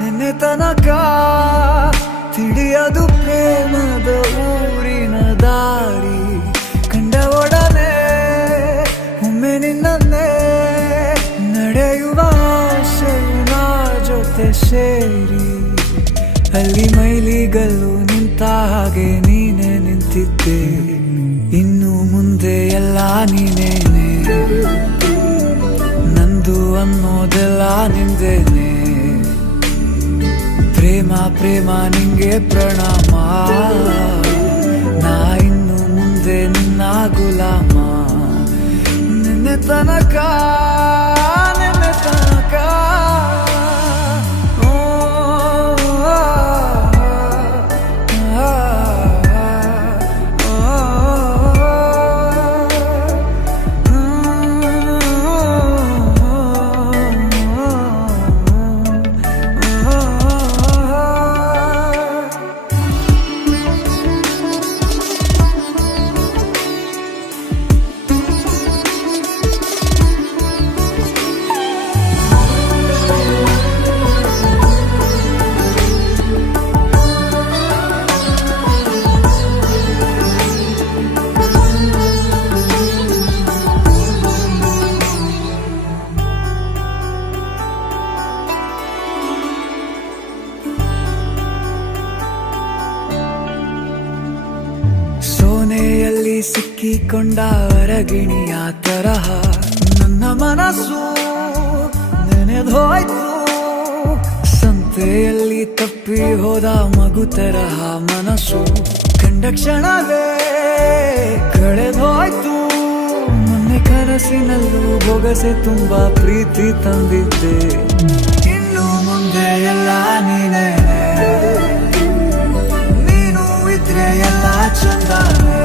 ನಿನ್ನೆ ತನಕ ತಿಳಿಯದು ಪ್ರೇಮದ ಊರಿನ ದಾರಿ ಕಂಡ ಒಡನೆ ಒಮ್ಮೆ ನಿನ್ನೇ ನಡೆಯುವ ಆಸೆಯ ಜೊತೆ ಸೇರಿ ಅಲ್ಲಿ ಮೈಲಿಗಲ್ಲು ನಿಂತ ಹಾಗೆ ನೀನೆ ನಿಂತಿದ್ದೆ. ಇನ್ನು ಮುಂದೆ ಎಲ್ಲ ನೀನೇನೆ, ನಂದು ಅನ್ನೋದೆಲ್ಲ ನಿಂದೇನೆ. ಪ್ರೇಮ ಪ್ರೇಮ ನಿಂಗೆ ಪ್ರಣಾಮ, ನಾ ಇನ್ನು ಮುಂದೆ ನಿನ್ನ ಗುಲಾಮ. ನಿನ್ನೆ ತನಕ ಸೋನೆಯಲ್ಲಿ ಸಿಕ್ಕಿಕೊಂಡ ಹೊರಗಿಣಿಯ ತರಹ ನನ್ನ ಮನಸ್ಸು ನೆನೆದೋಯ್ತು. ಸಂತೆಯಲ್ಲಿ ತಪ್ಪಿ ಹೋದ ಮಗು ತರಹ ಮನಸ್ಸು ಕಂಡ ಕ್ಷಣವೇ ಕಳೆದೋಯ್ತು. ಮೊನ್ನೆ ಕನಸಿನಲ್ಲೂ ಬೊಗಸೆ ತುಂಬಾ ಪ್ರೀತಿ ತಂದಿದ್ದೆ. ಇನ್ನು ಮುಂದೆ ಎಲ್ಲ ನೀನೇ, ನೀನು ಇದ್ರೆ ಎಲ್ಲ ಚಂದಾನೆ.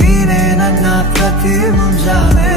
ನೀನೇ ನನ್ನ ಪ್ರತಿ ಮುಂಜಾನೆ.